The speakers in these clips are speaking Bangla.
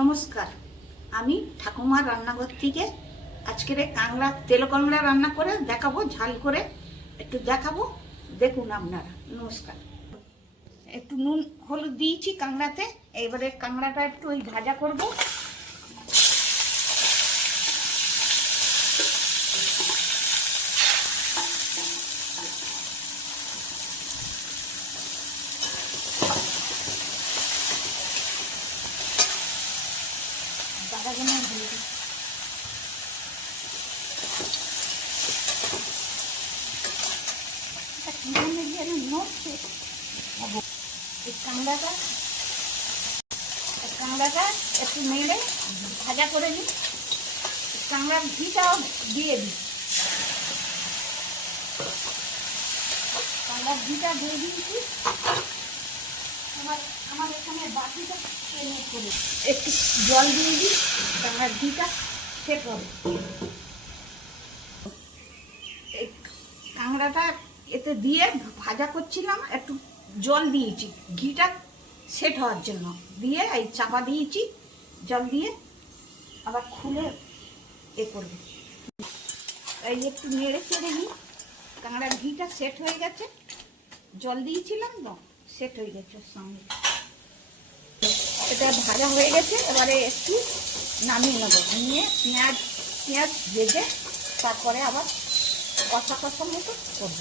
নমস্কার। আমি ঠাকুমার রান্নাঘর থেকে আজকের কাংড়া তেল কাংড়া রান্না করে দেখাবো, ঝাল করে একটু দেখাবো। দেখুন আপনারা, নমস্কার। একটু নুন, হলুদ দিয়েছি কাংড়াতে এবারে কাংড়াটা একটু ওই ভাজা করব। হলুদ এটা কীভাবে যেন নড়ছে এই কাংড়াটা এই একটু নেড়ে ভাজা করে নিই কাংড়ার ঘিটাও দিয়ে দিই কাংড়ার ঘিটা দিয়ে দিয়েছি আমার আমার এখানে বাটিটা টেনে করে একটু জল দিয়ে দিই ঘিটা সেট হবে এই কাঁকড়াটা এতে দিয়ে ভাজা করছিলাম, একটু জল দিয়েছি। ঘিটা সেট হওয়ার জন্য। দিয়ে এই চাপা দিয়েছি, জল দিয়ে আবার খুলে এ করবে। এই একটু নেড়ে চেড়ে নিই। কাঁকড়ার ঘিটা সেট হয়ে গেছে। জল দিয়েছিলাম তো। সেট হয়ে গেছে সঙ্গে। এটা ভাজা হয়ে গেছে, এবারে একটু নামিয়ে নেব। নিয়ে পেঁয়াজ পেঁয়াজ ভেজে তারপরে আবার কষা কষা মতো করব।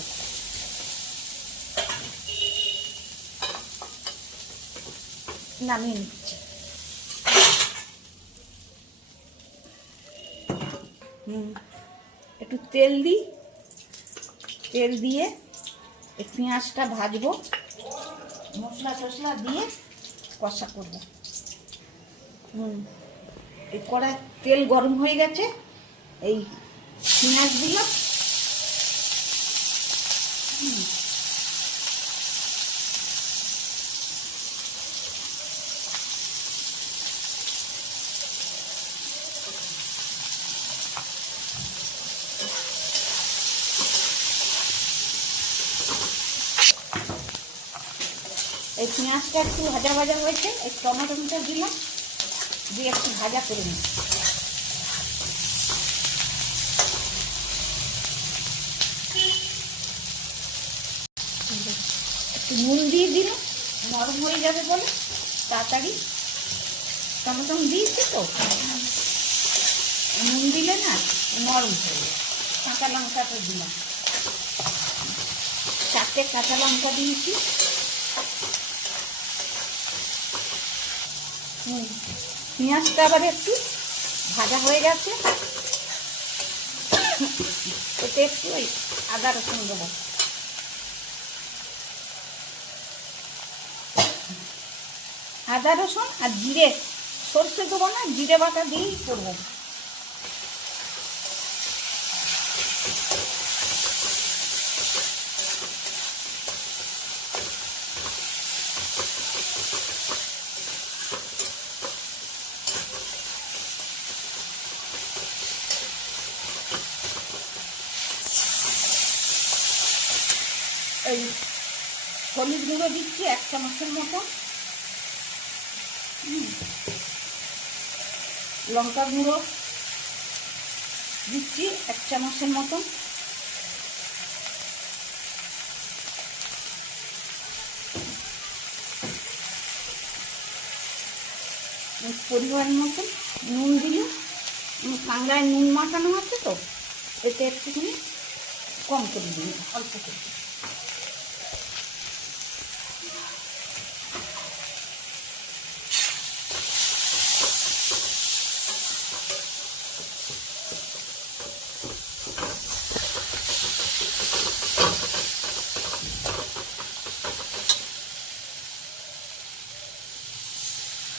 নামিয়ে নিচ্ছি। হুম, একটু তেল দিই। তেল দিয়ে পেঁয়াজটা ভাজবো। মশলা টশলা দিয়ে কষা করব। হুম, এই কড়াই তেল গরম হয়ে গেছে, এই পেঁয়াজ দিলাম। এই পেঁয়াজটা একটু ভাজা ভাজা হয়েছে, এই টমেটোটা দিলাম, দিয়ে একটু ভাজা করে নিই একটু নুন দিয়ে দিলাম, নরম হয়ে যাবে বলে, তাড়াতাড়ি। টমেটো দিয়েছি তো। নুন দিলে না নরম হয়ে যাবে কাঁচা লঙ্কাটা দিলাম। চারটে কাঁচা লঙ্কা দিয়েছি। পেঁয়াজটা আবার একটু ভাজা হয়ে গেছে। এতে একটু ওই আদা রসুন দেবো। আদা রসুন আর জিরে, সর্ষে দেবো না, জিরে বাটা দিয়েই করব। এই হলুদ গুঁড়ো দিচ্ছি এক চামচের মতো। লঙ্কা গুঁড়ো দিচ্ছি এক চামচের মতো। পরিমাণ মতো নুন দিলাম উম, নুন মাখানো আছে তো এতে একটুখানি কম করে দিন অল্প করে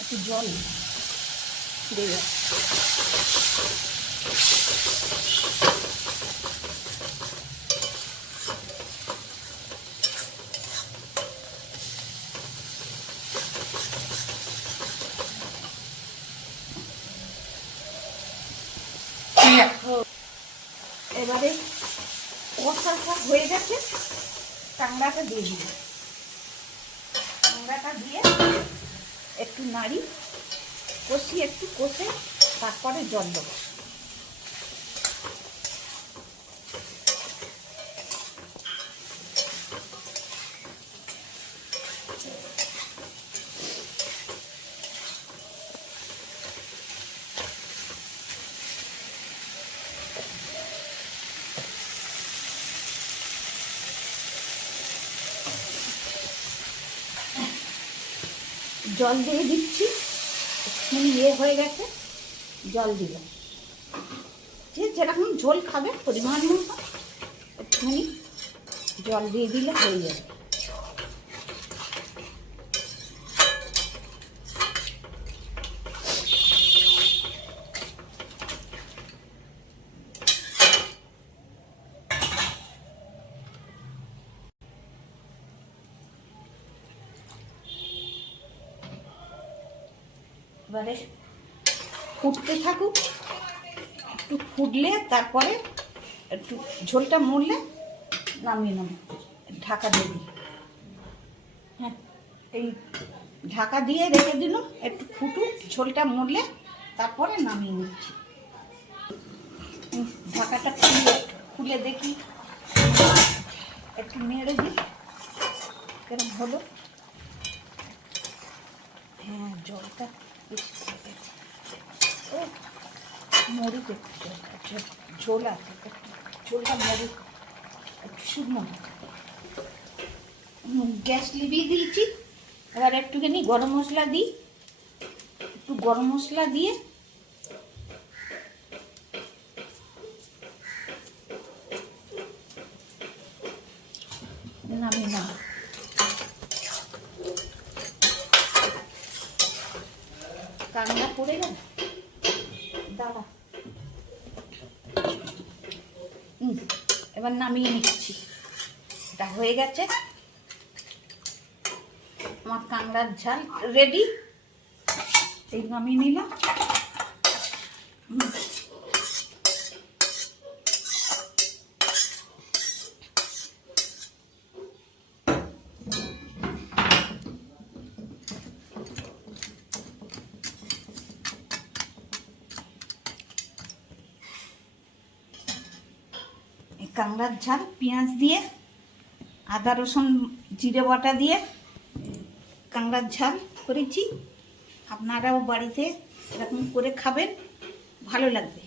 একটু জল দেবে। এবারে কষাটা হয়ে গেছে টাংড়াটা দিয়ে দিব টাংড়াটা দিয়ে একটু নাড়ি কষি একটু কষে তারপরে জল দেবো। জল দিয়ে দিচ্ছি। একটুখানি ইয়ে হয়ে গেছে, জল দিলাম। যে যেরকম ঝোল খাবে, পরিমাণ মতো একটুখানি জল দিয়ে দিলে হয়ে যাবে। এবারে ফুটতে থাকুক, একটু ফুটলে তারপরে একটু ঝোলটা মরলে নামিয়ে নেব। ঢাকা দিয়ে দিই। হ্যাঁ এই ঢাকা দিয়ে রেখে দিল, একটু ফুটুক, ঝোলটা মরলে তারপরে নামিয়ে নিচ্ছি। ঢাকাটা খুলে খুলে দেখি। একটু নেড়ে দিই কেরম হলো? হ্যাঁ জলটা দে। ও ঝোল আছে ঝোলটা মরি একটু শুকনো গ্যাস লিভিয়ে দিয়েছি এবার একটুখানি গরম মশলা দিই একটু গরম মশলা দিয়ে নামি না কান্না করে গেল? দাঁড়া। এবার নামিয়ে নিচ্ছি। এটা হয়ে গেছে। আমার কাংড়ার ঝাল রেডি। এই নামিয়ে নিলাম। কাংড়ার ঝাল, পেঁয়াজ দিয়ে, আদা, রসুন, জিরে বাটা দিয়ে কাংড়ার ঝাল করেছি। আপনারাও বাড়িতে এরকম করে খাবেন, ভালো লাগবে।